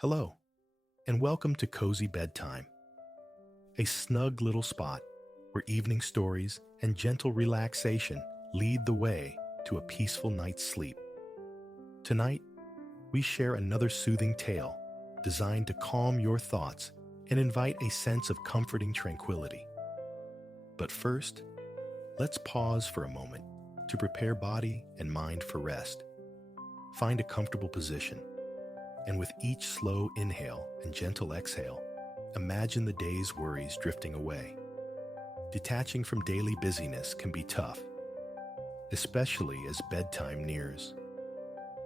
Hello, and welcome to Cozy Bedtime, a snug little spot where evening stories and gentle relaxation lead the way to a peaceful night's sleep. Tonight, we share another soothing tale designed to calm your thoughts and invite a sense of comforting tranquility. But first, let's pause for a moment to prepare body and mind for rest. Find a comfortable position, and with each slow inhale and gentle exhale, imagine the day's worries drifting away. Detaching from daily busyness can be tough, especially as bedtime nears.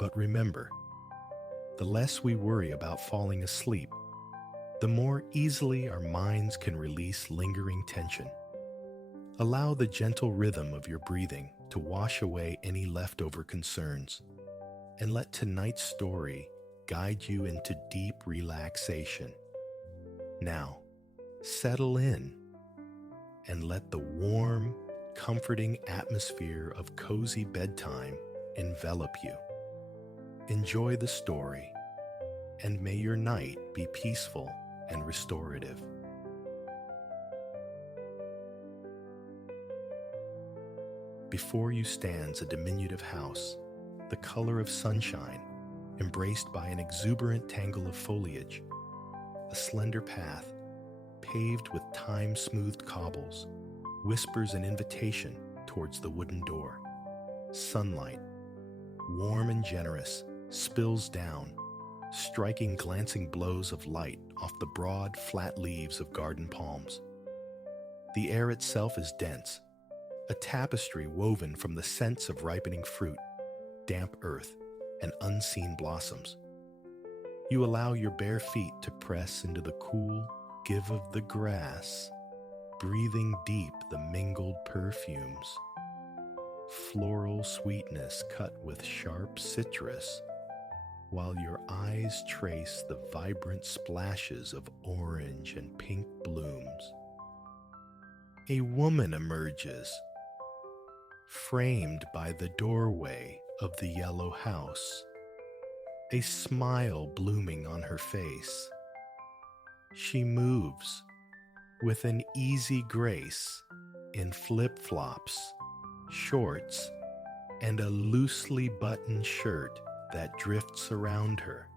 But remember, the less we worry about falling asleep, the more easily our minds can release lingering tension. Allow the gentle rhythm of your breathing to wash away any leftover concerns, and let tonight's story guide you into deep relaxation. Now, settle in and let the warm, comforting atmosphere of cozy bedtime envelop you. Enjoy the story, and may your night be peaceful and restorative. Before you stands a diminutive house, the color of sunshine, embraced by an exuberant tangle of foliage. A slender path, paved with time-smoothed cobbles, whispers an invitation towards the wooden door. Sunlight, warm and generous, spills down, striking glancing blows of light off the broad, flat leaves of garden palms. The air itself is dense, a tapestry woven from the scents of ripening fruit, damp earth, and unseen blossoms. You allow your bare feet to press into the cool give of the grass, breathing deep the mingled perfumes. Floral sweetness cut with sharp citrus, while your eyes trace the vibrant splashes of orange and pink blooms. A woman emerges, framed by the doorway of the yellow house, a smile blooming on her face. She moves with an easy grace in flip-flops, shorts, and a loosely buttoned shirt that drifts around her.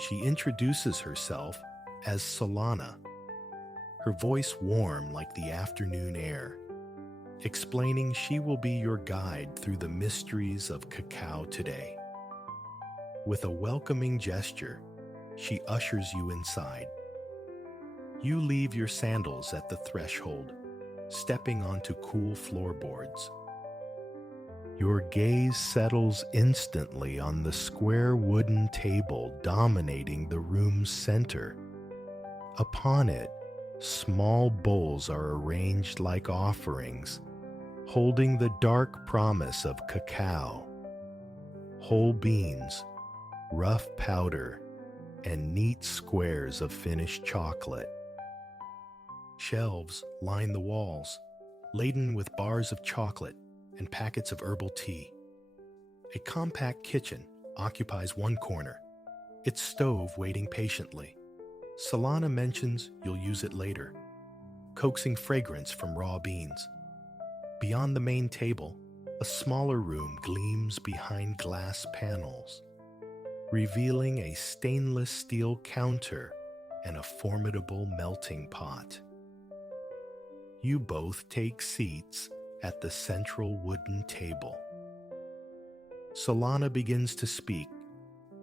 She introduces herself as Solana, her voice warm like the afternoon air, explaining she will be your guide through the mysteries of cacao today. With a welcoming gesture, she ushers you inside. You leave your sandals at the threshold, stepping onto cool floorboards. Your gaze settles instantly on the square wooden table dominating the room's center. Upon it, small bowls are arranged like offerings, holding the dark promise of cacao. Whole beans, rough powder, and neat squares of finished chocolate. Shelves line the walls, laden with bars of chocolate and packets of herbal tea. A compact kitchen occupies one corner, its stove waiting patiently. Solana mentions you'll use it later, coaxing fragrance from raw beans. Beyond the main table, a smaller room gleams behind glass panels, revealing a stainless steel counter and a formidable melting pot. You both take seats at the central wooden table. Solana begins to speak,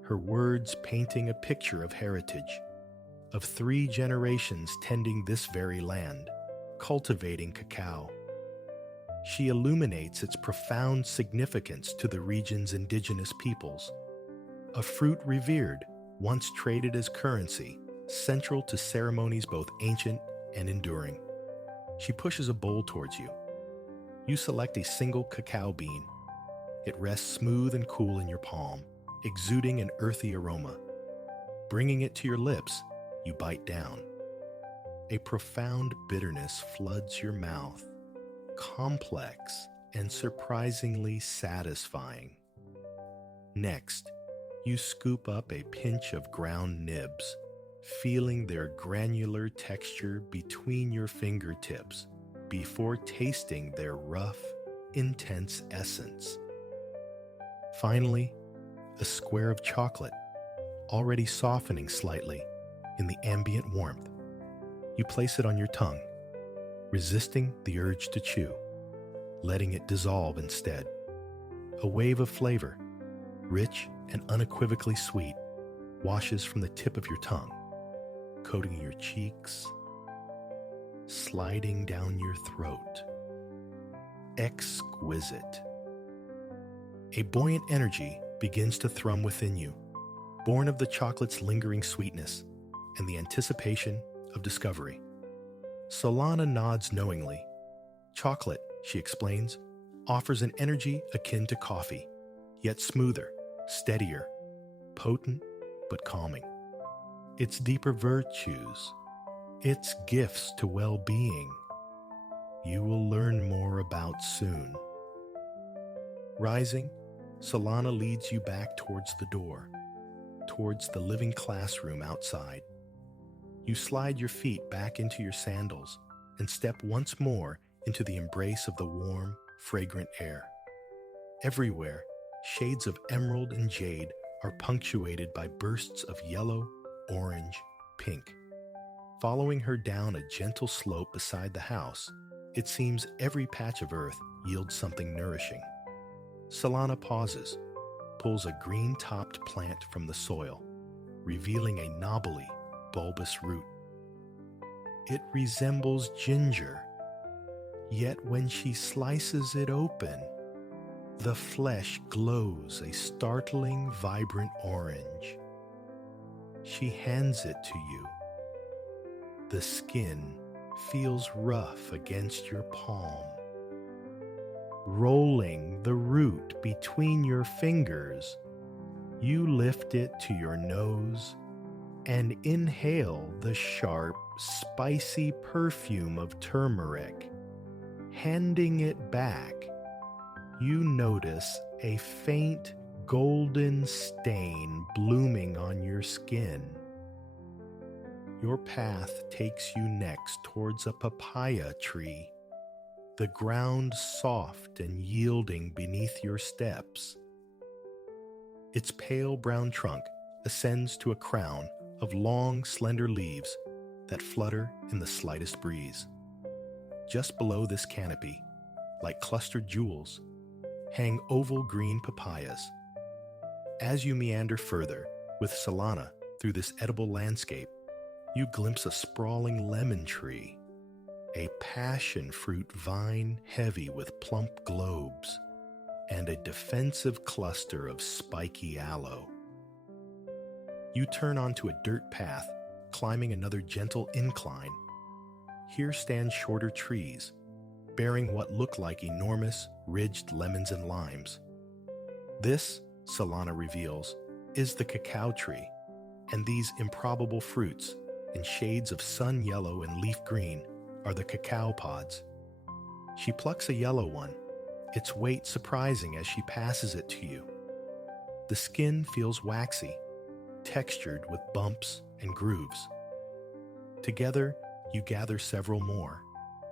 her words painting a picture of heritage, of 3 generations tending this very land, cultivating cacao. She illuminates its profound significance to the region's indigenous peoples. A fruit revered, once traded as currency, central to ceremonies both ancient and enduring. She pushes a bowl towards you. You select a single cacao bean. It rests smooth and cool in your palm, exuding an earthy aroma. Bringing it to your lips, you bite down. A profound bitterness floods your mouth, complex and surprisingly satisfying. Next, You scoop up a pinch of ground nibs, feeling their granular texture between your fingertips before tasting their rough, intense essence. Finally, a square of chocolate, already softening slightly in the ambient warmth. You place it on your tongue, resisting the urge to chew, letting it dissolve instead. A wave of flavor, rich and unequivocally sweet, washes from the tip of your tongue, coating your cheeks, sliding down your throat. Exquisite. A buoyant energy begins to thrum within you, born of the chocolate's lingering sweetness and the anticipation of discovery. Solana nods knowingly. Chocolate, she explains, offers an energy akin to coffee, yet smoother, steadier, potent but calming. Its deeper virtues, its gifts to well-being, you will learn more about soon. Rising, Solana leads you back towards the door, towards the living classroom outside. You slide your feet back into your sandals and step once more into the embrace of the warm, fragrant air. Everywhere, shades of emerald and jade are punctuated by bursts of yellow, orange, pink. Following her down a gentle slope beside the house, it seems every patch of earth yields something nourishing. Solana pauses, pulls a green-topped plant from the soil, revealing a knobbly, bulbous root. It resembles ginger, yet when she slices it open, the flesh glows a startling, vibrant orange. She hands it to you. The skin feels rough against your palm. Rolling the root between your fingers, you lift it to your nose and inhale the sharp, spicy perfume of turmeric. Handing it back, you notice a faint golden stain blooming on your skin. Your path takes you next towards a papaya tree, the ground soft and yielding beneath your steps. Its pale brown trunk ascends to a crown of long, slender leaves that flutter in the slightest breeze. Just below this canopy, like clustered jewels, hang oval green papayas. As you meander further with Solana through this edible landscape, you glimpse a sprawling lemon tree, a passion fruit vine heavy with plump globes, and a defensive cluster of spiky aloe. You turn onto a dirt path, climbing another gentle incline. Here stand shorter trees, bearing what look like enormous, ridged lemons and limes. This, Solana reveals, is the cacao tree, and these improbable fruits, in shades of sun yellow and leaf green, are the cacao pods. She plucks a yellow one, its weight surprising as she passes it to you. The skin feels waxy, textured with bumps and grooves. Together, you gather several more,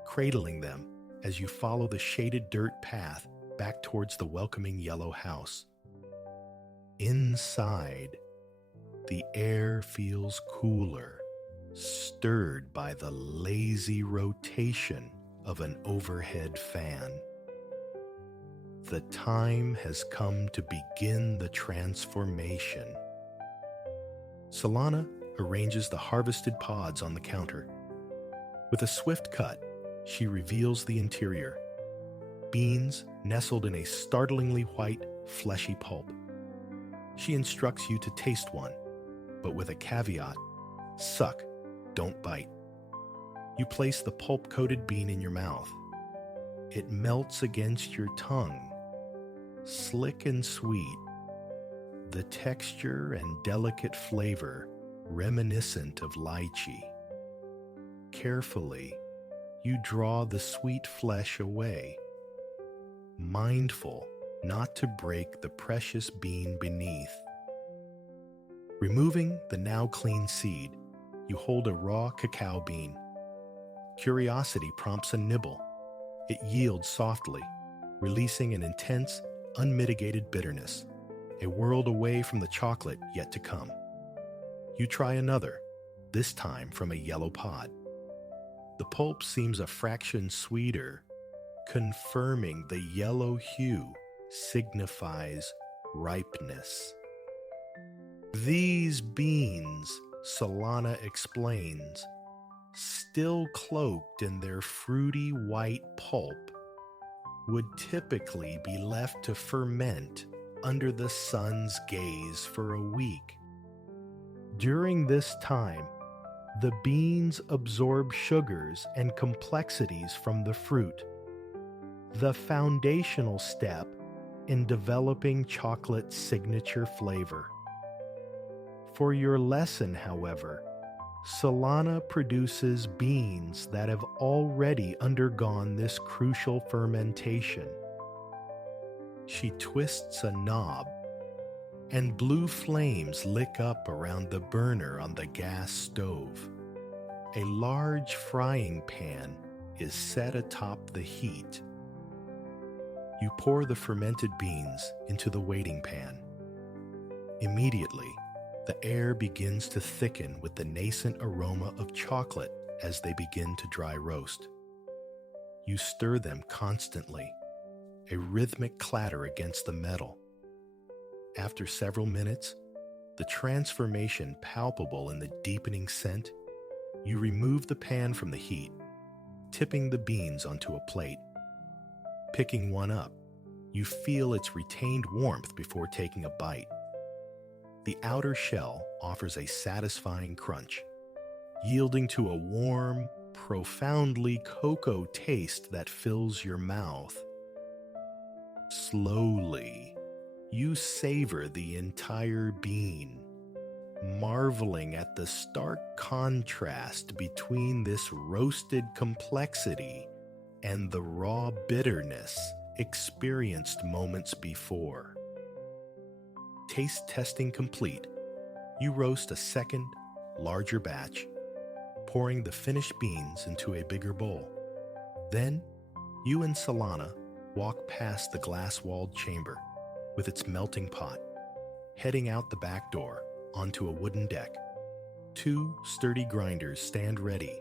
cradling them as you follow the shaded dirt path back towards the welcoming yellow house. Inside, the air feels cooler, stirred by the lazy rotation of an overhead fan. The time has come to begin the transformation. Solana arranges the harvested pods on the counter. With a swift cut, she reveals the interior. Beans nestled in a startlingly white, fleshy pulp. She instructs you to taste one, but with a caveat: suck, don't bite. You place the pulp-coated bean in your mouth. It melts against your tongue, slick and sweet, the texture and delicate flavor reminiscent of lychee. Carefully, you draw the sweet flesh away, mindful not to break the precious bean beneath. Removing the now clean seed, you hold a raw cacao bean. Curiosity prompts a nibble. It yields softly, releasing an intense, unmitigated bitterness, a world away from the chocolate yet to come. You try another, this time from a yellow pod. The pulp seems a fraction sweeter, confirming the yellow hue signifies ripeness. These beans, Solana explains, still cloaked in their fruity white pulp, would typically be left to ferment under the sun's gaze for a week. During this time, the beans absorb sugars and complexities from the fruit, the foundational step in developing chocolate's signature flavor. For your lesson, however, Solana produces beans that have already undergone this crucial fermentation. She twists a knob, and blue flames lick up around the burner on the gas stove. A large frying pan is set atop the heat. You pour the fermented beans into the waiting pan. Immediately, the air begins to thicken with the nascent aroma of chocolate as they begin to dry roast. You stir them constantly, a rhythmic clatter against the metal. After several minutes, the transformation palpable in the deepening scent, you remove the pan from the heat, tipping the beans onto a plate. Picking one up, you feel its retained warmth before taking a bite. The outer shell offers a satisfying crunch, yielding to a warm, profoundly cocoa taste that fills your mouth. Slowly, you savor the entire bean, marveling at the stark contrast between this roasted complexity and the raw bitterness experienced moments before. Taste testing complete, you roast a second, larger batch, pouring the finished beans into a bigger bowl. Then, you and Solana walk past the glass-walled chamber with its melting pot, heading out the back door onto a wooden deck. Two sturdy grinders stand ready,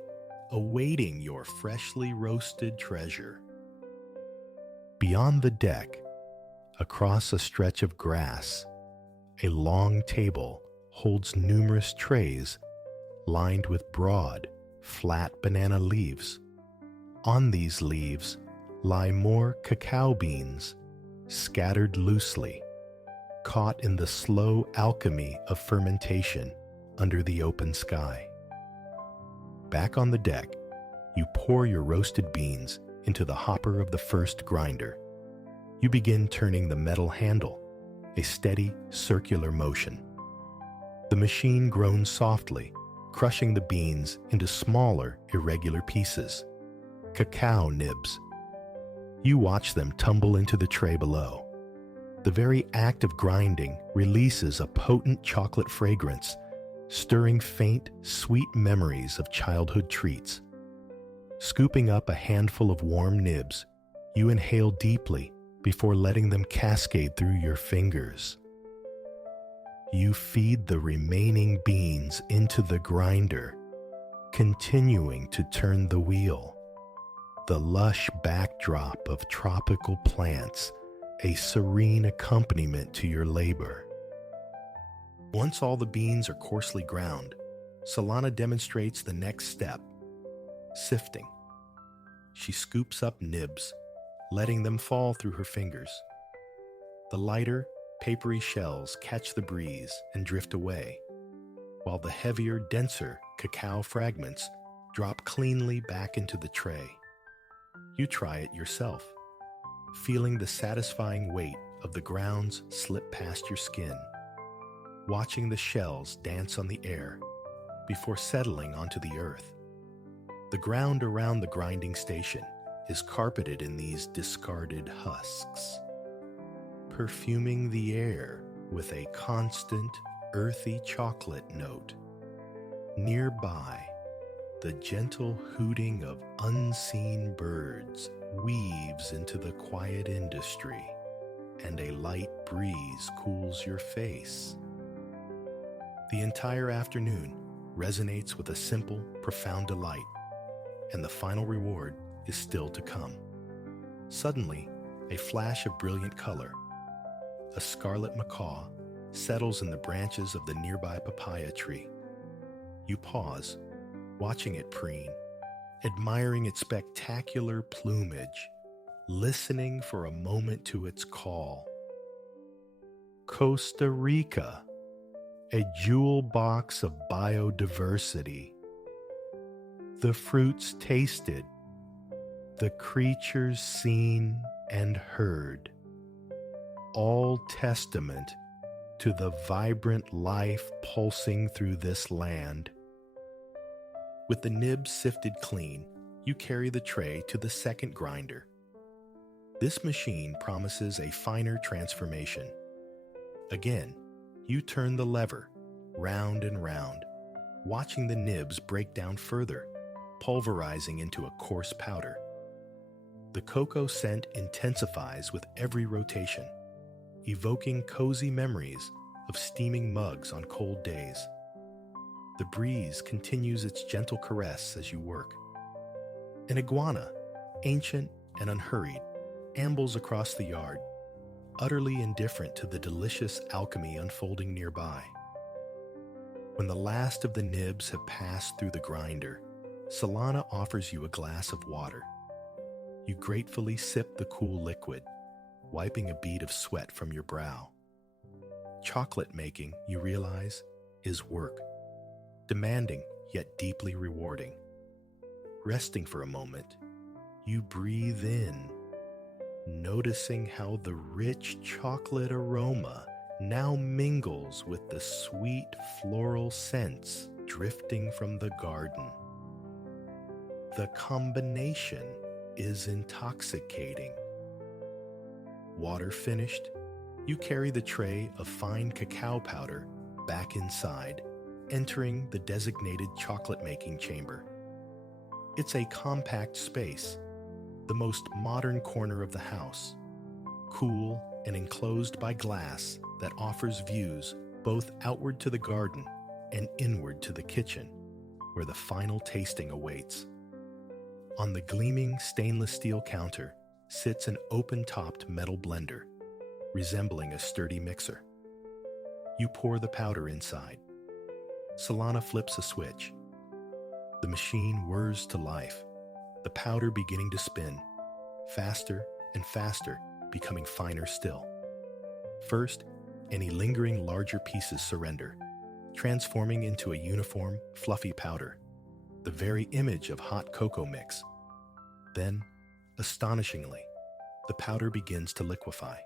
awaiting your freshly roasted treasure. Beyond the deck, across a stretch of grass, a long table holds numerous trays lined with broad, flat banana leaves. On these leaves lie more cacao beans, scattered loosely, caught in the slow alchemy of fermentation under the open sky. Back on the deck, you pour your roasted beans into the hopper of the first grinder. You begin turning the metal handle, a steady, circular motion. The machine groans softly, crushing the beans into smaller, irregular pieces, cacao nibs. You watch them tumble into the tray below. The very act of grinding releases a potent chocolate fragrance, stirring faint, sweet memories of childhood treats. Scooping up a handful of warm nibs, you inhale deeply before letting them cascade through your fingers. You feed the remaining beans into the grinder, continuing to turn the wheel. The lush backdrop of tropical plants, a serene accompaniment to your labor. Once all the beans are coarsely ground, Solana demonstrates the next step, sifting. She scoops up nibs, letting them fall through her fingers. The lighter, papery shells catch the breeze and drift away, while the heavier, denser cacao fragments drop cleanly back into the tray. You try it yourself, feeling the satisfying weight of the grounds slip past your skin, watching the shells dance on the air before settling onto the earth. The ground around the grinding station is carpeted in these discarded husks, perfuming the air with a constant, earthy chocolate note. Nearby, the gentle hooting of unseen birds weaves into the quiet industry, and a light breeze cools your face. The entire afternoon resonates with a simple, profound delight, and the final reward is still to come. Suddenly, a flash of brilliant color. A scarlet macaw settles in the branches of the nearby papaya tree. You pause, watching it preen, admiring its spectacular plumage, listening for a moment to its call. Costa Rica, a jewel box of biodiversity. The fruits tasted, the creatures seen and heard, all testament to the vibrant life pulsing through this land. With the nibs sifted clean, you carry the tray to the second grinder. This machine promises a finer transformation. Again, you turn the lever, round and round, watching the nibs break down further, pulverizing into a coarse powder. The cocoa scent intensifies with every rotation, evoking cozy memories of steaming mugs on cold days. The breeze continues its gentle caress as you work. An iguana, ancient and unhurried, ambles across the yard, utterly indifferent to the delicious alchemy unfolding nearby. When the last of the nibs have passed through the grinder, Solana offers you a glass of water. You gratefully sip the cool liquid, wiping a bead of sweat from your brow. Chocolate making, you realize, is work, demanding yet deeply rewarding. Resting for a moment, you breathe in, noticing how the rich chocolate aroma now mingles with the sweet floral scents drifting from the garden. The combination is intoxicating. Water finished, you carry the tray of fine cacao powder back inside, entering the designated chocolate-making chamber. It's a compact space, the most modern corner of the house, cool and enclosed by glass that offers views both outward to the garden and inward to the kitchen, where the final tasting awaits. On the gleaming stainless steel counter sits an open-topped metal blender, resembling a sturdy mixer. You pour the powder inside. Solana flips a switch. The machine whirs to life, the powder beginning to spin, faster and faster, becoming finer still. First, any lingering larger pieces surrender, transforming into a uniform, fluffy powder, the very image of hot cocoa mix. Then, astonishingly, the powder begins to liquefy.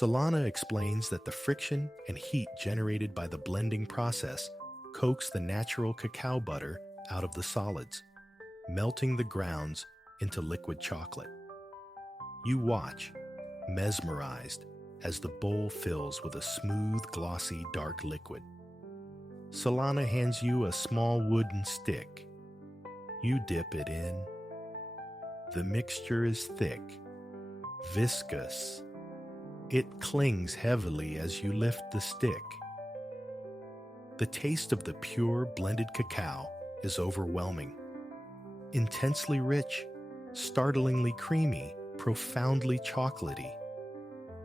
Solana explains that the friction and heat generated by the blending process coax the natural cacao butter out of the solids, melting the grounds into liquid chocolate. You watch, mesmerized, as the bowl fills with a smooth, glossy, dark liquid. Solana hands you a small wooden stick. You dip it in. The mixture is thick, viscous. It clings heavily as you lift the stick. The taste of the pure blended cacao is overwhelming. Intensely rich, startlingly creamy, profoundly chocolatey.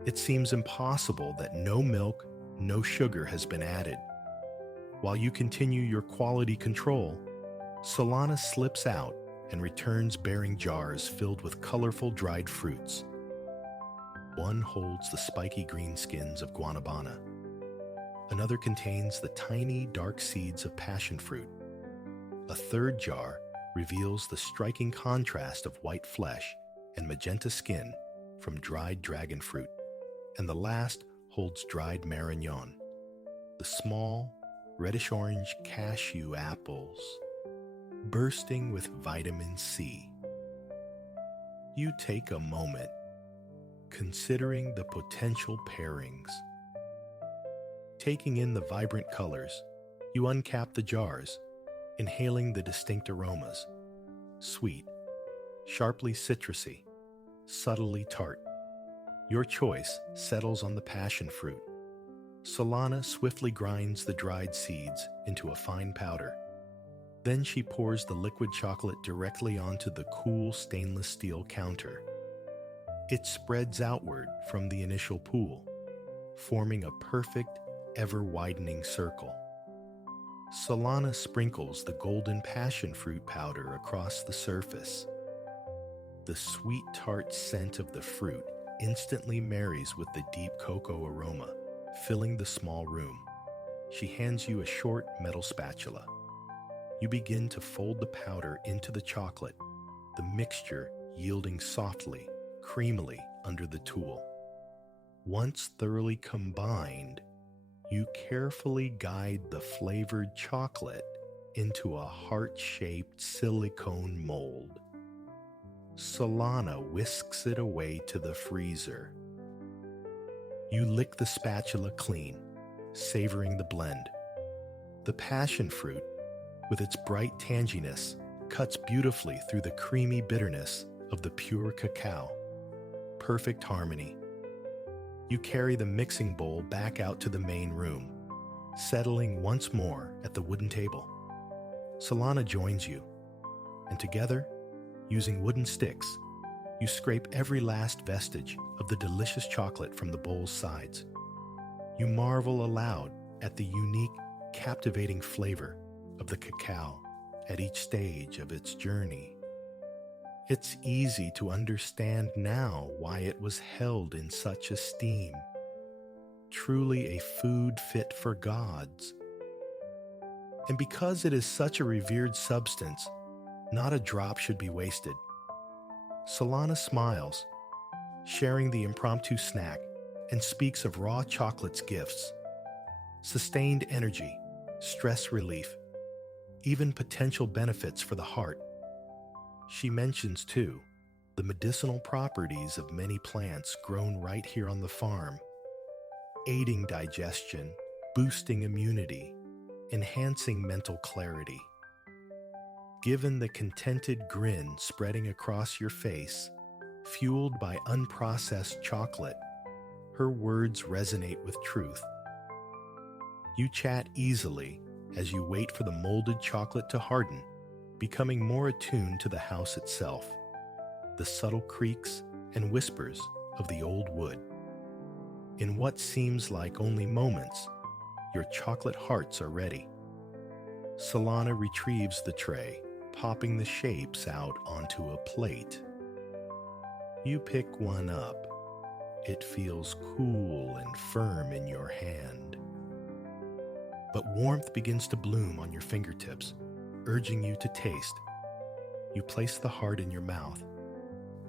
It seems impossible that no milk, no sugar has been added. While you continue your quality control, Solana slips out and returns bearing jars filled with colorful dried fruits. One holds the spiky green skins of guanabana. Another contains the tiny dark seeds of passion fruit. A third jar reveals the striking contrast of white flesh and magenta skin from dried dragon fruit. And the last holds dried marignon, the small, reddish-orange cashew apples, bursting with vitamin C. You take a moment, considering the potential pairings. Taking in the vibrant colors, you uncap the jars, inhaling the distinct aromas. Sweet, sharply citrusy, subtly tart. Your choice settles on the passion fruit. Solana swiftly grinds the dried seeds into a fine powder. Then she pours the liquid chocolate directly onto the cool stainless steel counter. It spreads outward from the initial pool, forming a perfect, ever-widening circle. Solana sprinkles the golden passion fruit powder across the surface. The sweet tart scent of the fruit instantly marries with the deep cocoa aroma, filling the small room. She hands you a short metal spatula. You begin to fold the powder into the chocolate, the mixture yielding softly, creamily under the tool. Once thoroughly combined, you carefully guide the flavored chocolate into a heart-shaped silicone mold. Solana whisks it away to the freezer. You lick the spatula clean, savoring the blend. The passion fruit, with its bright tanginess, cuts beautifully through the creamy bitterness of the pure cacao. Perfect harmony. You carry the mixing bowl back out to the main room, settling once more at the wooden table. Solana joins you, and together, using wooden sticks, you scrape every last vestige of the delicious chocolate from the bowl's sides. You marvel aloud at the unique, captivating flavor of the cacao at each stage of its journey. It's easy to understand now why it was held in such esteem. Truly a food fit for gods. And because it is such a revered substance, not a drop should be wasted. Solana smiles, sharing the impromptu snack, and speaks of raw chocolate's gifts. Sustained energy, stress relief, even potential benefits for the heart. She mentions, too, the medicinal properties of many plants grown right here on the farm, aiding digestion, boosting immunity, enhancing mental clarity. Given the contented grin spreading across your face, fueled by unprocessed chocolate, her words resonate with truth. You chat easily as you wait for the molded chocolate to harden, becoming more attuned to the house itself, the subtle creaks and whispers of the old wood. In what seems like only moments, your chocolate hearts are ready. Solana retrieves the tray, popping the shapes out onto a plate. You pick one up. It feels cool and firm in your hand. But warmth begins to bloom on your fingertips, urging you to taste. You place the heart in your mouth,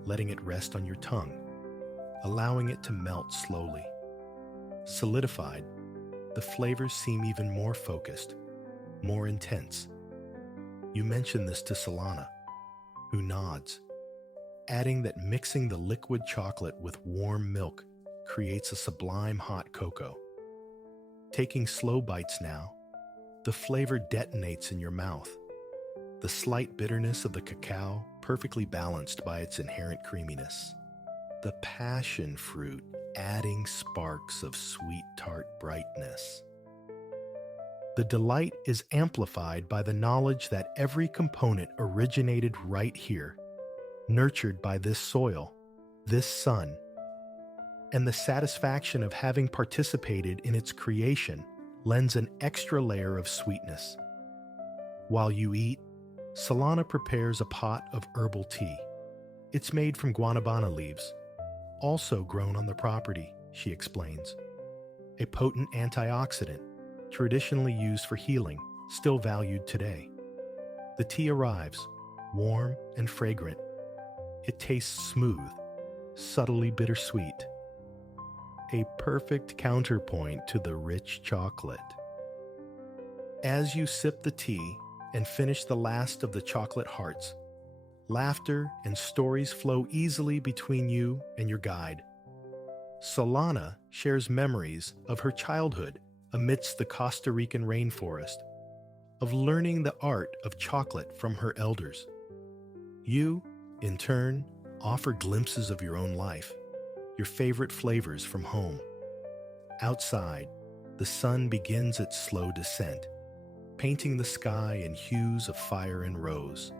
letting it rest on your tongue, allowing it to melt slowly. Solidified, the flavors seem even more focused, more intense. You mention this to Solana, who nods, adding that mixing the liquid chocolate with warm milk creates a sublime hot cocoa. Taking slow bites now, the flavor detonates in your mouth. The slight bitterness of the cacao perfectly balanced by its inherent creaminess. The passion fruit adding sparks of sweet tart brightness. The delight is amplified by the knowledge that every component originated right here, nurtured by this soil, this sun, and the satisfaction of having participated in its creation lends an extra layer of sweetness. While you eat, Solana prepares a pot of herbal tea. It's made from guanabana leaves, also grown on the property, she explains. A potent antioxidant, traditionally used for healing, still valued today. The tea arrives, warm and fragrant. It tastes smooth, subtly bittersweet. A perfect counterpoint to the rich chocolate. As you sip the tea and finish the last of the chocolate hearts, laughter and stories flow easily between you and your guide. Solana shares memories of her childhood amidst the Costa Rican rainforest, of learning the art of chocolate from her elders. You, in turn, offer glimpses of your own life, your favorite flavors from home. Outside, the sun begins its slow descent, painting the sky in hues of fire and rose.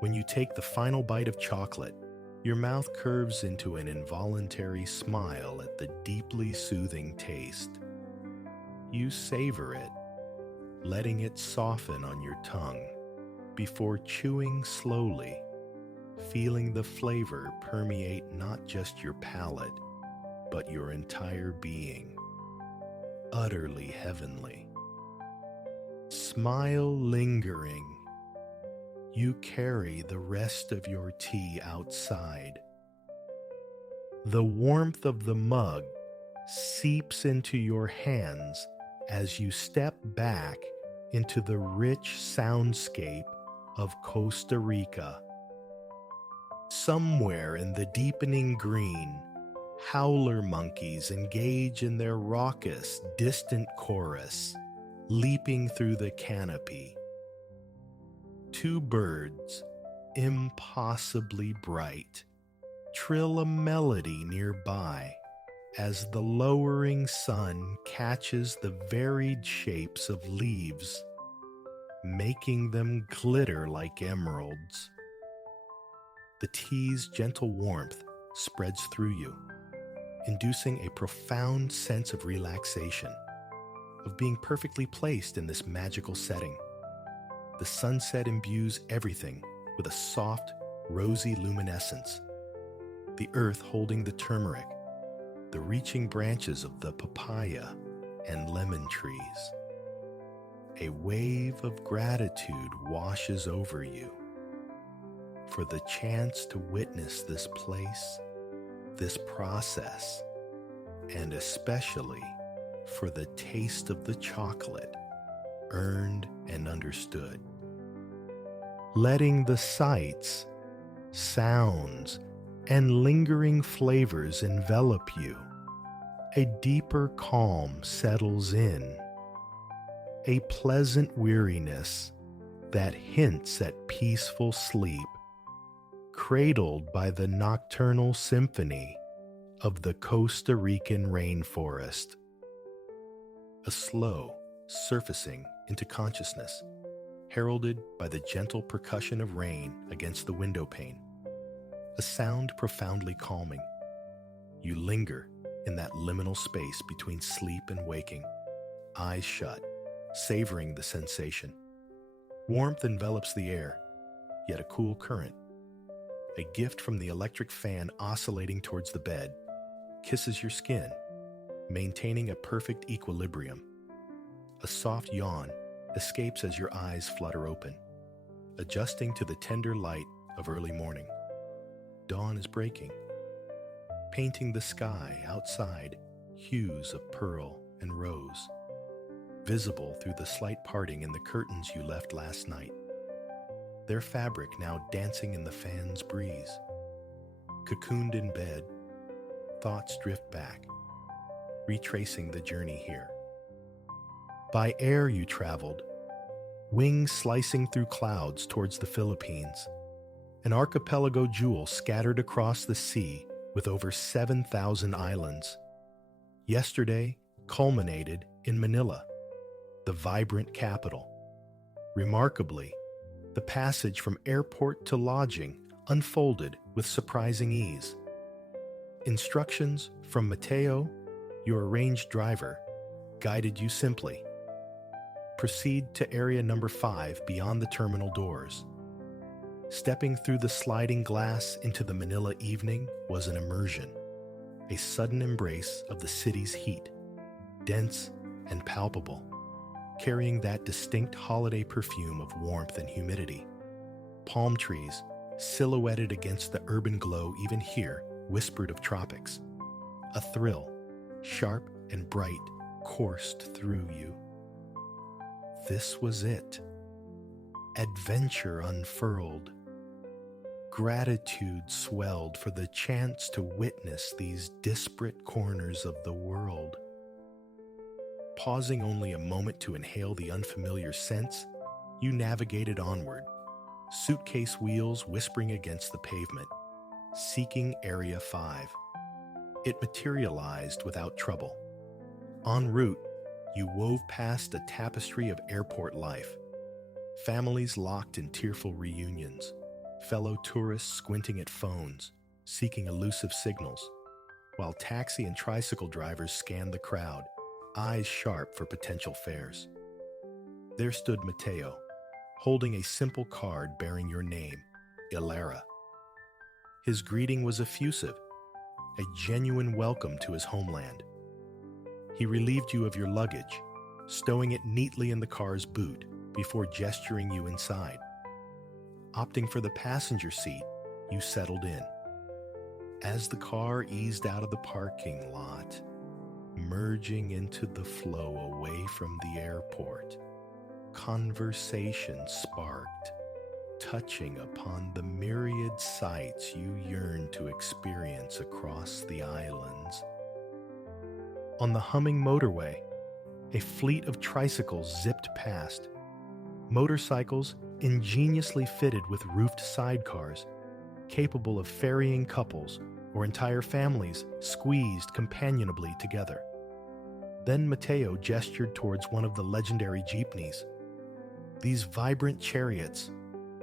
When you take the final bite of chocolate, your mouth curves into an involuntary smile at the deeply soothing taste. You savor it, letting it soften on your tongue before chewing slowly, feeling the flavor permeate not just your palate, but your entire being. Utterly heavenly. Smile lingering. You carry the rest of your tea outside. The warmth of the mug seeps into your hands as you step back into the rich soundscape of Costa Rica. Somewhere in the deepening green, howler monkeys engage in their raucous, distant chorus, leaping through the canopy. Two birds, impossibly bright, trill a melody nearby as the lowering sun catches the varied shapes of leaves, making them glitter like emeralds. The tea's gentle warmth spreads through you, inducing a profound sense of relaxation, of being perfectly placed in this magical setting. The sunset imbues everything with a soft, rosy luminescence. The earth holding the turmeric, the reaching branches of the papaya and lemon trees. A wave of gratitude washes over you for the chance to witness this place, this process, and especially for the taste of the chocolate earned and understood. Letting the sights, sounds, and lingering flavors envelop you, a deeper calm settles in, a pleasant weariness that hints at peaceful sleep, cradled by the nocturnal symphony of the Costa Rican rainforest. A slow surfacing into consciousness, heralded by the gentle percussion of rain against the window pane. A sound profoundly calming. You linger in that liminal space between sleep and waking, eyes shut, savoring the sensation. Warmth envelops the air, yet a cool current. A gift from the electric fan oscillating towards the bed kisses your skin, maintaining a perfect equilibrium. A soft yawn escapes as your eyes flutter open, adjusting to the tender light of early morning. Dawn is breaking, painting the sky outside hues of pearl and rose, visible through the slight parting in the curtains you left last night, their fabric now dancing in the fan's breeze. Cocooned in bed, thoughts drift back, retracing the journey here. By air you traveled, wings slicing through clouds towards the Philippines, an archipelago jewel scattered across the sea with over 7,000 islands. Yesterday culminated in Manila, the vibrant capital. Remarkably, the passage from airport to lodging unfolded with surprising ease. Instructions from Mateo, your arranged driver, guided you simply. Proceed to area number 5 beyond the terminal doors. Stepping through the sliding glass into the Manila evening was an immersion, a sudden embrace of the city's heat, dense and palpable, carrying that distinct holiday perfume of warmth and humidity. Palm trees, silhouetted against the urban glow even here, whispered of tropics. A thrill, sharp and bright, coursed through you. This was it. Adventure unfurled. Gratitude swelled for the chance to witness these disparate corners of the world. Pausing only a moment to inhale the unfamiliar scents, you navigated onward, suitcase wheels whispering against the pavement, seeking Area 5. It materialized without trouble. En route, you wove past a tapestry of airport life. Families locked in tearful reunions, fellow tourists squinting at phones, seeking elusive signals, while taxi and tricycle drivers scanned the crowd, eyes sharp for potential fares. There stood Matteo, holding a simple card bearing your name, Ilera. His greeting was effusive, a genuine welcome to his homeland. He relieved you of your luggage, stowing it neatly in the car's boot before gesturing you inside. Opting for the passenger seat, you settled in. As the car eased out of the parking lot, merging into the flow away from the airport, conversation sparked, touching upon the myriad sights you yearned to experience across the islands. On the humming motorway, a fleet of tricycles zipped past. Motorcycles ingeniously fitted with roofed sidecars, capable of ferrying couples or entire families squeezed companionably together. Then Matteo gestured towards one of the legendary jeepneys. These vibrant chariots,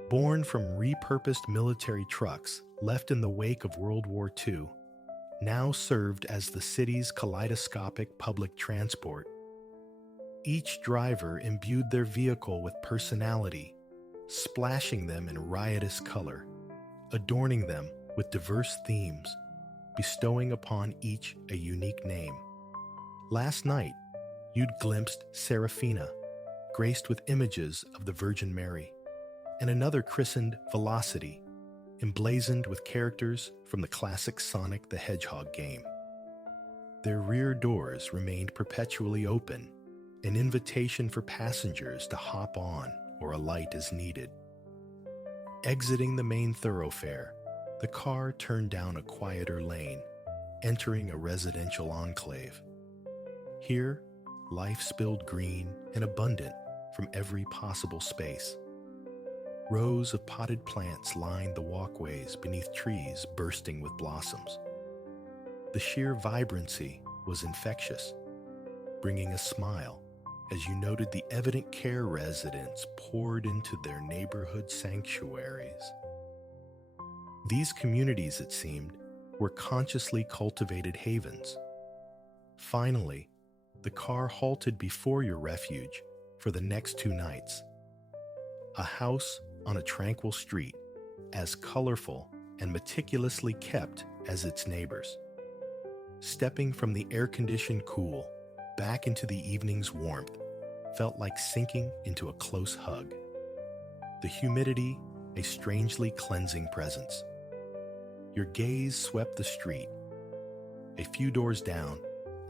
born from repurposed military trucks left in the wake of World War II, now served as the city's kaleidoscopic public transport. Each driver imbued their vehicle with personality, splashing them in riotous color, adorning them with diverse themes, bestowing upon each a unique name. Last night, you'd glimpsed Serafina, graced with images of the Virgin Mary, and another christened Velocity, emblazoned with characters from the classic Sonic the Hedgehog game. Their rear doors remained perpetually open, an invitation for passengers to hop on or alight as needed. Exiting the main thoroughfare, the car turned down a quieter lane, entering a residential enclave. Here, life spilled green and abundant from every possible space. Rows of potted plants lined the walkways beneath trees bursting with blossoms. The sheer vibrancy was infectious, bringing a smile as you noted the evident care residents poured into their neighborhood sanctuaries. These communities, it seemed, were consciously cultivated havens. Finally, the car halted before your refuge for the next 2 nights. A house on a tranquil street, as colorful and meticulously kept as its neighbors. Stepping from the air-conditioned cool back into the evening's warmth felt like sinking into a close hug. The humidity, a strangely cleansing presence. Your gaze swept the street. A few doors down,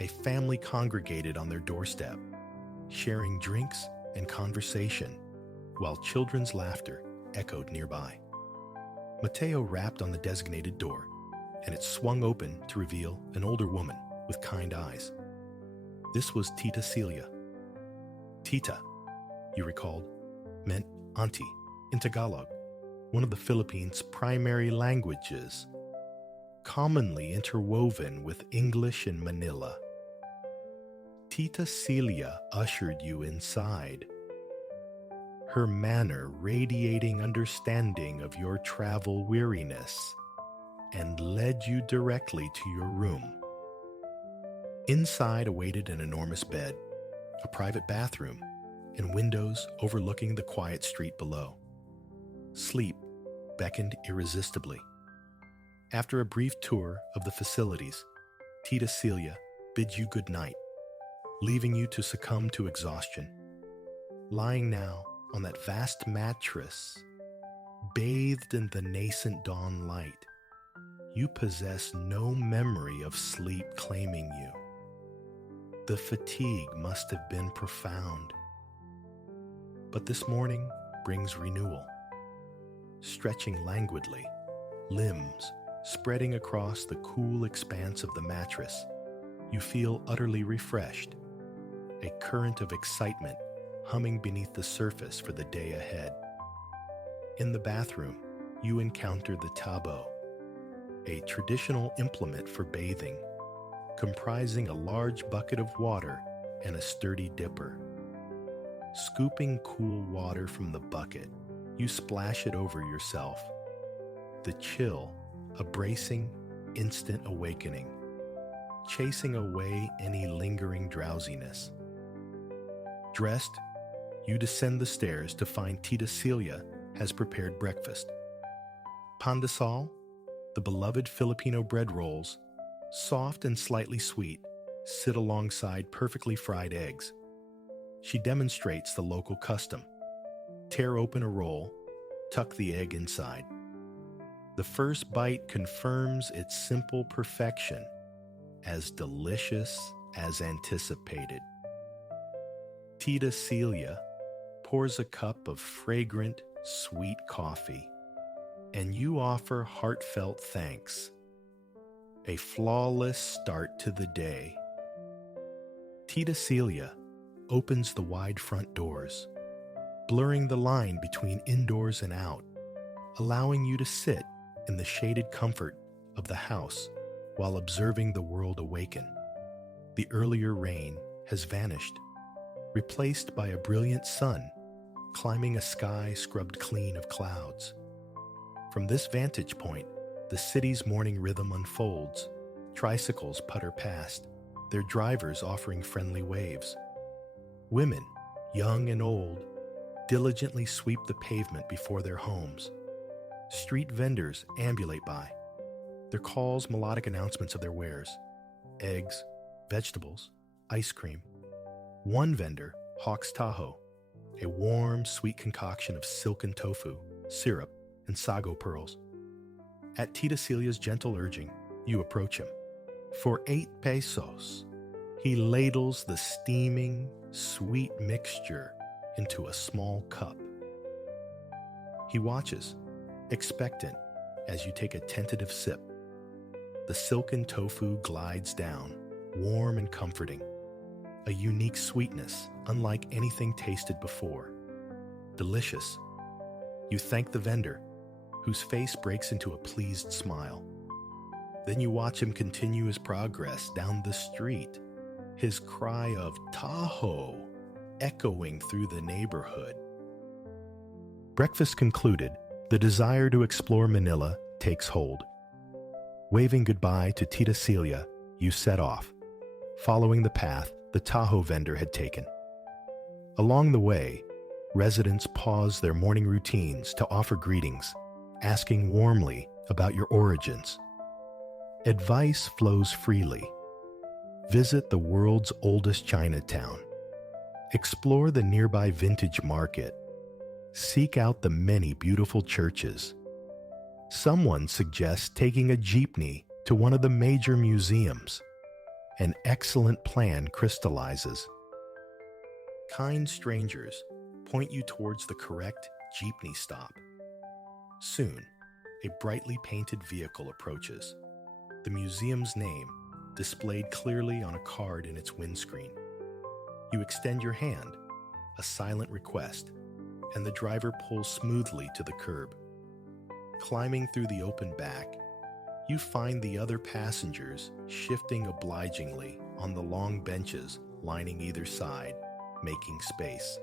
a family congregated on their doorstep, sharing drinks and conversation, while children's laughter echoed nearby. Matteo rapped on the designated door, and it swung open to reveal an older woman with kind eyes. This was Tita Celia. Tita, you recalled, meant auntie in Tagalog, one of the Philippines' primary languages, commonly interwoven with English in Manila. Tita Celia ushered you inside, her manner radiating understanding of your travel weariness, and led you directly to your room. Inside awaited an enormous bed, a private bathroom, and windows overlooking the quiet street below. Sleep beckoned irresistibly. After a brief tour of the facilities, Tita Celia bid you good night, leaving you to succumb to exhaustion. Lying now on that vast mattress, bathed in the nascent dawn light, you possess no memory of sleep claiming you. The fatigue must have been profound. But this morning brings renewal. Stretching languidly, limbs spreading across the cool expanse of the mattress, you feel utterly refreshed. a current of excitement humming beneath the surface for the day ahead. In the bathroom, you encounter the tabo, a traditional implement for bathing, comprising a large bucket of water and a sturdy dipper. Scooping cool water from the bucket, you splash it over yourself. The chill, a bracing, instant awakening, chasing away any lingering drowsiness. Dressed, you descend the stairs to find Tita Celia has prepared breakfast. Pandesal, the beloved Filipino bread rolls, soft and slightly sweet, sit alongside perfectly fried eggs. She demonstrates the local custom. Tear open a roll, tuck the egg inside. The first bite confirms its simple perfection, as delicious as anticipated. Tita Celia pours a cup of fragrant, sweet coffee, and you offer heartfelt thanks. A flawless start to the day. Tita Celia opens the wide front doors, blurring the line between indoors and out, allowing you to sit in the shaded comfort of the house while observing the world awaken. The earlier rain has vanished, replaced by a brilliant sun climbing a sky scrubbed clean of clouds. From this vantage point, the city's morning rhythm unfolds. Tricycles putter past, their drivers offering friendly waves. Women, young and old, diligently sweep the pavement before their homes. Street vendors ambulate by, their calls melodic announcements of their wares: eggs, vegetables, ice cream. One vendor hawks taho, a warm, sweet concoction of silken tofu, syrup, and sago pearls. At Tita Celia's gentle urging, you approach him. For 8 pesos, he ladles the steaming, sweet mixture into a small cup. He watches, expectant, as you take a tentative sip. The silken tofu glides down, warm and comforting, a unique sweetness unlike anything tasted before. Delicious. You thank the vendor, whose face breaks into a pleased smile. Then you watch him continue his progress down the street, his cry of "Tahoe" echoing through the neighborhood. Breakfast concluded, the desire to explore Manila takes hold. Waving goodbye to Tita Celia, you set off, following the path the Tahoe vendor had taken. Along the way, residents pause their morning routines to offer greetings, asking warmly about your origins. Advice flows freely. Visit the world's oldest Chinatown. Explore the nearby vintage market. Seek out the many beautiful churches. Someone suggests taking a jeepney to one of the major museums. An excellent plan crystallizes. Kind strangers point you towards the correct jeepney stop. Soon, a brightly painted vehicle approaches, the museum's name displayed clearly on a card in its windscreen. You extend your hand, a silent request, and the driver pulls smoothly to the curb. Climbing through the open back, you find the other passengers shifting obligingly on the long benches lining either side, making space.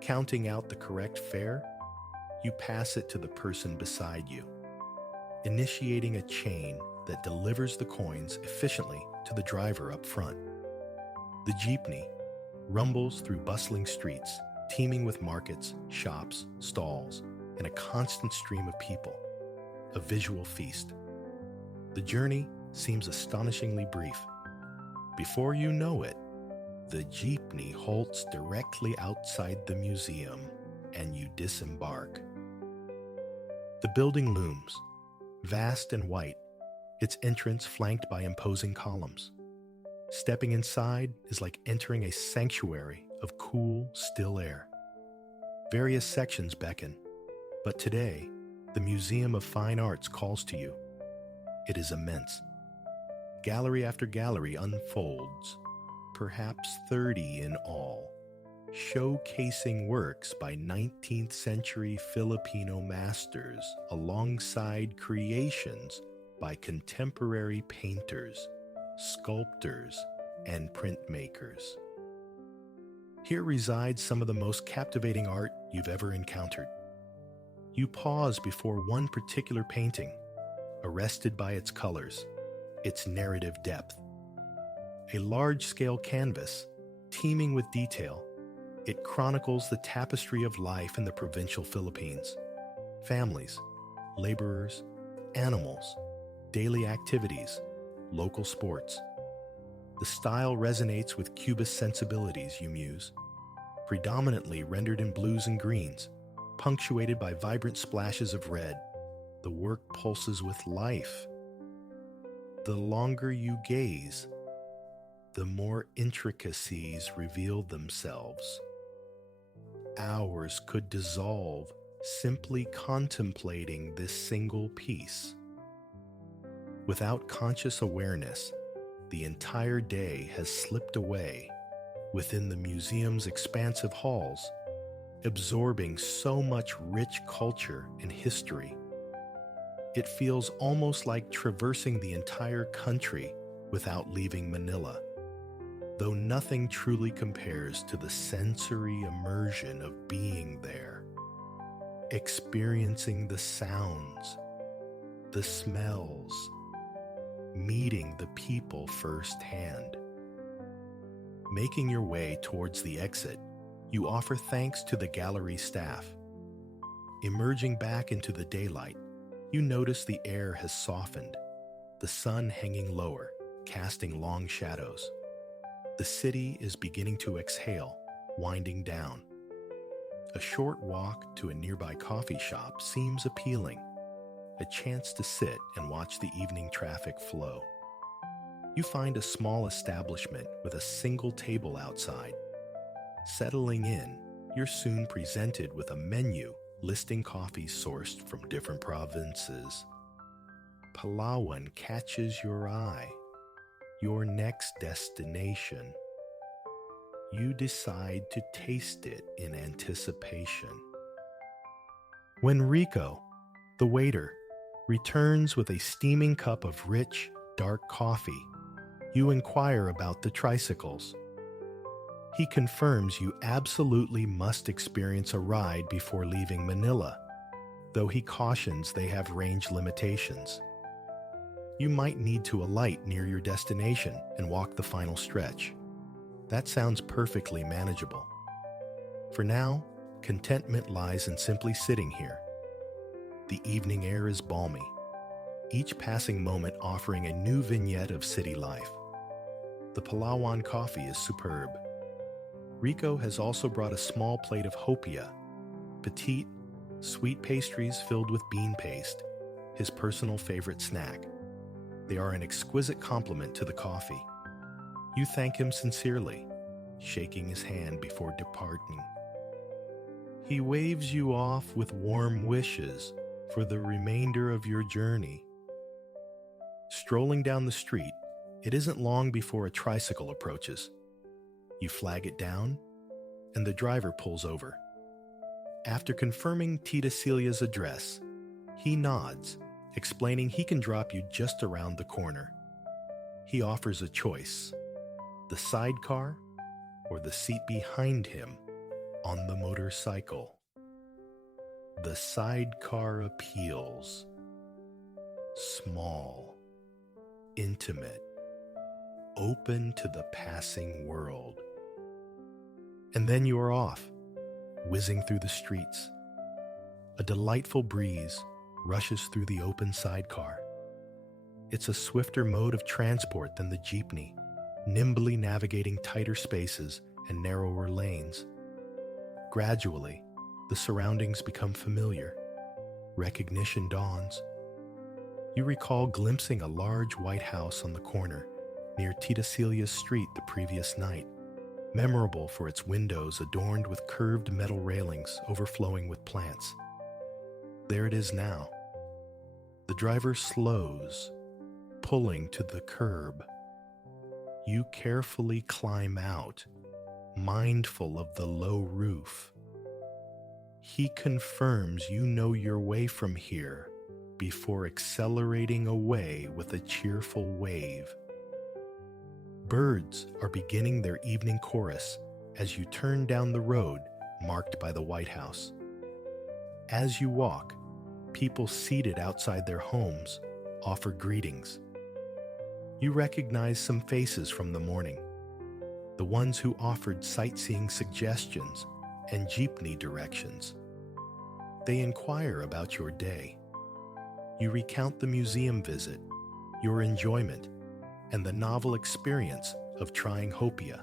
Counting out the correct fare, you pass it to the person beside you, initiating a chain that delivers the coins efficiently to the driver up front. The jeepney rumbles through bustling streets, teeming with markets, shops, stalls, and a constant stream of people, a visual feast. The journey seems astonishingly brief. Before you know it, the jeepney halts directly outside the museum, and you disembark. The building looms, vast and white, its entrance flanked by imposing columns. Stepping inside is like entering a sanctuary of cool, still air. Various sections beckon, but today, the Museum of Fine Arts calls to you. It is immense. Gallery after gallery unfolds, perhaps 30 in all, showcasing works by 19th century Filipino masters alongside creations by contemporary painters, sculptors, and printmakers. Here resides some of the most captivating art you've ever encountered. You pause before one particular painting, arrested by its colors, its narrative depth. A large-scale canvas, teeming with detail, it chronicles the tapestry of life in the provincial Philippines. Families, laborers, animals, daily activities, local sports. The style resonates with Cubist sensibilities, you muse, predominantly rendered in blues and greens, punctuated by vibrant splashes of red. The work pulses with life. The longer you gaze, the more intricacies reveal themselves. Hours could dissolve simply contemplating this single piece. Without conscious awareness, the entire day has slipped away within the museum's expansive halls, absorbing so much rich culture and history. It feels almost like traversing the entire country without leaving Manila, though nothing truly compares to the sensory immersion of being there, experiencing the sounds, the smells, meeting the people firsthand. Making your way towards the exit, you offer thanks to the gallery staff. Emerging back into the daylight, you notice the air has softened, the sun hanging lower, casting long shadows. The city is beginning to exhale, winding down. A short walk to a nearby coffee shop seems appealing, a chance to sit and watch the evening traffic flow. You find a small establishment with a single table outside. Settling in, you're soon presented with a menu listing coffees sourced from different provinces. Palawan catches your eye, your next destination. You decide to taste it in anticipation. When Rico, the waiter, returns with a steaming cup of rich, dark coffee, you inquire about the tricycles. He confirms you absolutely must experience a ride before leaving Manila, though he cautions they have range limitations. You might need to alight near your destination and walk the final stretch. That sounds perfectly manageable. For now, contentment lies in simply sitting here. The evening air is balmy, each passing moment offering a new vignette of city life. The Palawan coffee is superb. Rico has also brought a small plate of hopia, petite, sweet pastries filled with bean paste, his personal favorite snack. They are an exquisite complement to the coffee. You thank him sincerely, shaking his hand before departing. He waves you off with warm wishes for the remainder of your journey. Strolling down the street, it isn't long before a tricycle approaches. You flag it down, and the driver pulls over. After confirming Tita Celia's address, he nods, explaining he can drop you just around the corner. He offers a choice: the sidecar or the seat behind him on the motorcycle. The sidecar appeals. Small, intimate, open to the passing world. And then you are off, whizzing through the streets. A delightful breeze rushes through the open sidecar. It's a swifter mode of transport than the jeepney, nimbly navigating tighter spaces and narrower lanes. Gradually, the surroundings become familiar. Recognition dawns. You recall glimpsing a large white house on the corner near Tita Celia's street the previous night, memorable for its windows adorned with curved metal railings overflowing with plants. There it is now. The driver slows, pulling to the curb. You carefully climb out, mindful of the low roof. He confirms you know your way from here before accelerating away with a cheerful wave. Birds are beginning their evening chorus as you turn down the road marked by the White House. As you walk, people seated outside their homes offer greetings. You recognize some faces from the morning, the ones who offered sightseeing suggestions and jeepney directions. They inquire about your day. You recount the museum visit, your enjoyment, and the novel experience of trying hopia.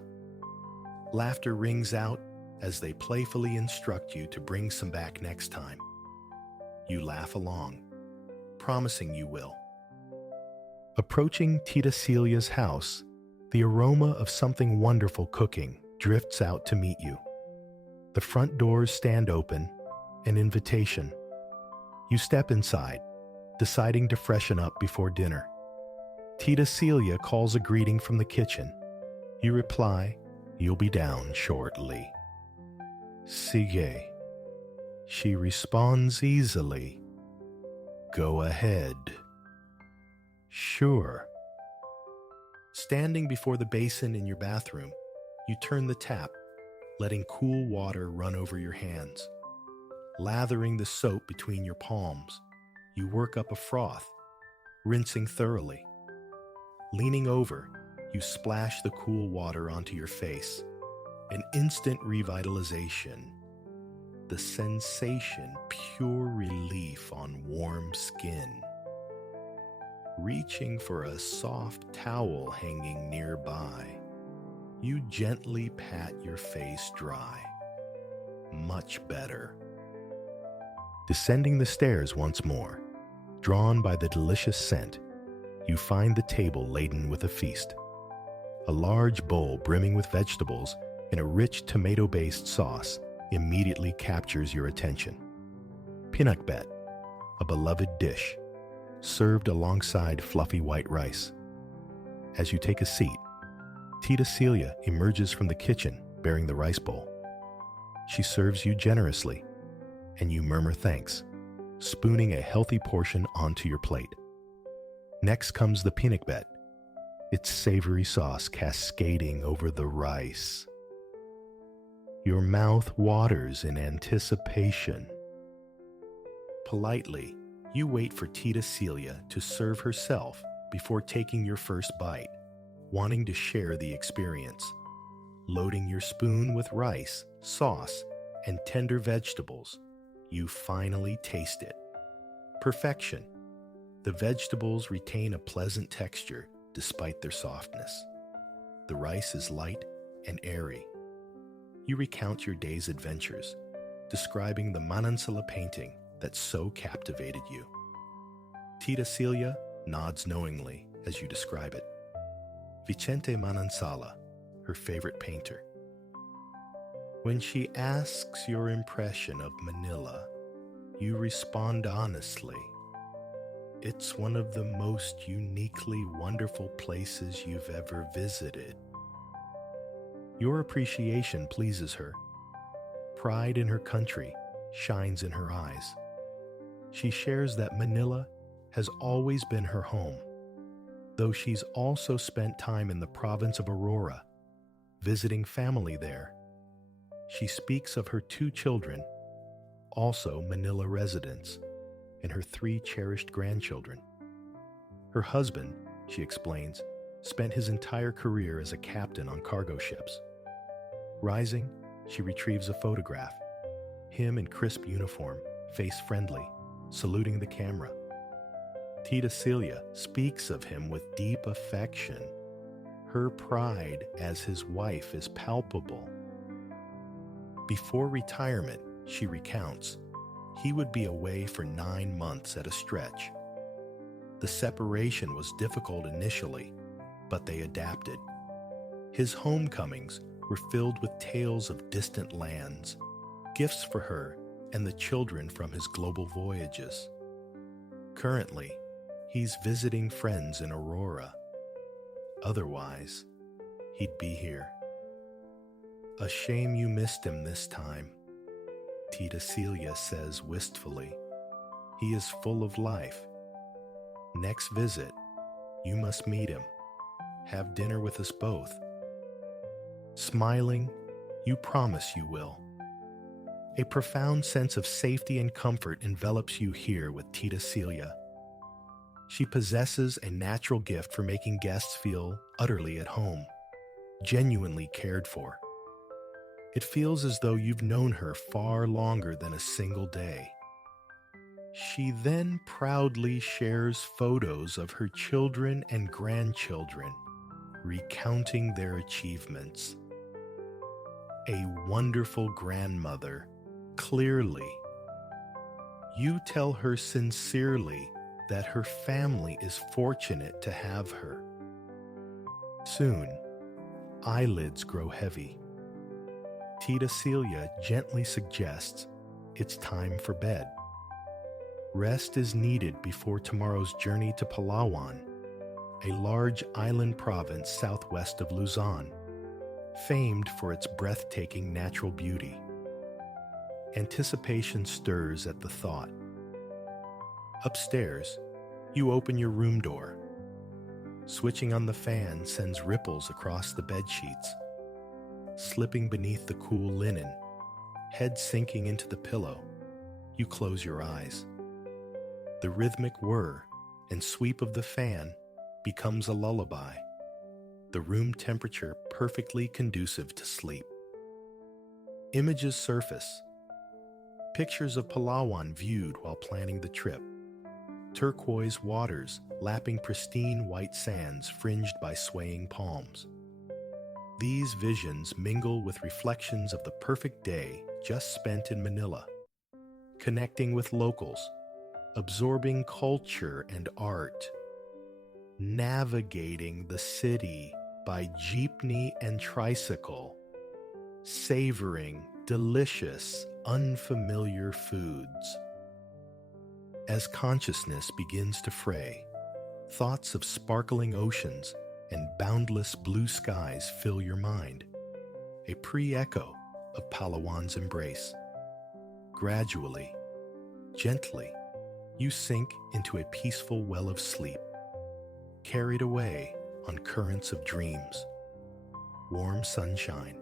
Laughter rings out as they playfully instruct you to bring some back next time. You laugh along, promising you will. Approaching Tita Celia's house, the aroma of something wonderful cooking drifts out to meet you. The front doors stand open, an invitation. You step inside, deciding to freshen up before dinner. Tita Celia calls a greeting from the kitchen. You reply, "You'll be down shortly." "Sigue." She responds easily, "Go ahead." "Sure." Standing before the basin in your bathroom, you turn the tap, letting cool water run over your hands. Lathering the soap between your palms, you work up a froth, rinsing thoroughly. Leaning over, you splash the cool water onto your face. An instant revitalization. The sensation, pure relief on warm skin. Reaching for a soft towel hanging nearby, you gently pat your face dry. Much better. Descending the stairs once more, drawn by the delicious scent, you find the table laden with a feast. A large bowl brimming with vegetables and a rich tomato-based sauce immediately captures your attention. Pinakbet, a beloved dish, served alongside fluffy white rice. As you take a seat, Tita Celia emerges from the kitchen bearing the rice bowl. She serves you generously, and you murmur thanks, spooning a healthy portion onto your plate. Next comes the pinakbet, its savory sauce cascading over the rice. Your mouth waters in anticipation. Politely, you wait for Tita Celia to serve herself before taking your first bite, wanting to share the experience. Loading your spoon with rice, sauce, and tender vegetables, you finally taste it. Perfection. The vegetables retain a pleasant texture despite their softness. The rice is light and airy. You recount your day's adventures, describing the Manansala painting that so captivated you. Tita Celia nods knowingly as you describe it. Vicente Manansala, her favorite painter. When she asks your impression of Manila, you respond honestly. It's one of the most uniquely wonderful places you've ever visited. Your appreciation pleases her. Pride in her country shines in her eyes. She shares that Manila has always been her home, though she's also spent time in the province of Aurora, visiting family there. She speaks of her 2 children, also Manila residents, and her 3 cherished grandchildren. Her husband, she explains, spent his entire career as a captain on cargo ships. Rising, she retrieves a photograph, him in crisp uniform, face friendly, saluting the camera. Tita Celia speaks of him with deep affection. Her pride as his wife is palpable. Before retirement, she recounts, he would be away for 9 months at a stretch. The separation was difficult initially, but they adapted. His homecomings were filled with tales of distant lands, gifts for her and the children from his global voyages. Currently, he's visiting friends in Aurora. Otherwise, he'd be here. A shame you missed him this time, Tita Celia says wistfully. He is full of life. Next visit, you must meet him. Have dinner with us both. Smiling, you promise you will. A profound sense of safety and comfort envelops you here with Tita Celia. She possesses a natural gift for making guests feel utterly at home, genuinely cared for. It feels as though you've known her far longer than a single day. She then proudly shares photos of her children and grandchildren, recounting their achievements. A wonderful grandmother, clearly. You tell her sincerely that her family is fortunate to have her. Soon, eyelids grow heavy. Tita Celia gently suggests it's time for bed. Rest is needed before tomorrow's journey to Palawan, a large island province southwest of Luzon, famed for its breathtaking natural beauty. Anticipation stirs at the thought. Upstairs, you open your room door. Switching on the fan sends ripples across the bed sheets. Slipping beneath the cool linen, head sinking into the pillow, you close your eyes. The rhythmic whir and sweep of the fan becomes a lullaby, the room temperature perfectly conducive to sleep. Images surface. Pictures of Palawan viewed while planning the trip. Turquoise waters lapping pristine white sands fringed by swaying palms. These visions mingle with reflections of the perfect day just spent in Manila, connecting with locals, absorbing culture and art, navigating the city by jeepney and tricycle, savoring delicious, unfamiliar foods. As consciousness begins to fray, thoughts of sparkling oceans and boundless blue skies fill your mind, a pre-echo of Palawan's embrace. Gradually, gently, you sink into a peaceful well of sleep, carried away on currents of dreams. Warm sunshine,